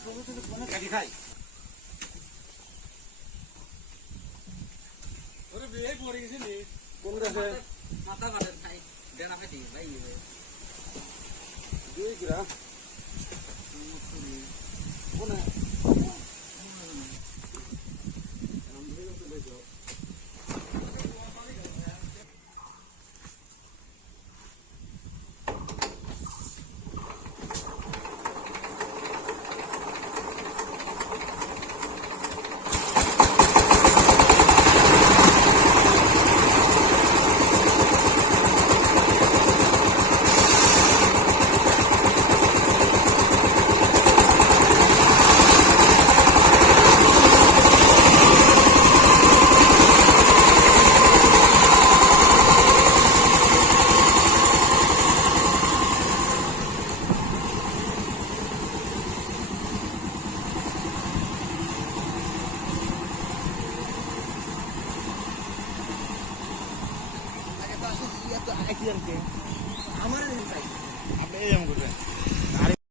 কাটি খাই ওরে বিয়ে পড়ে গেছে নি কোন গাছে মাথা কাটে খাই বেড়া কাটি ভাই দুই কিরা কোন আমার আপনি এই করবেন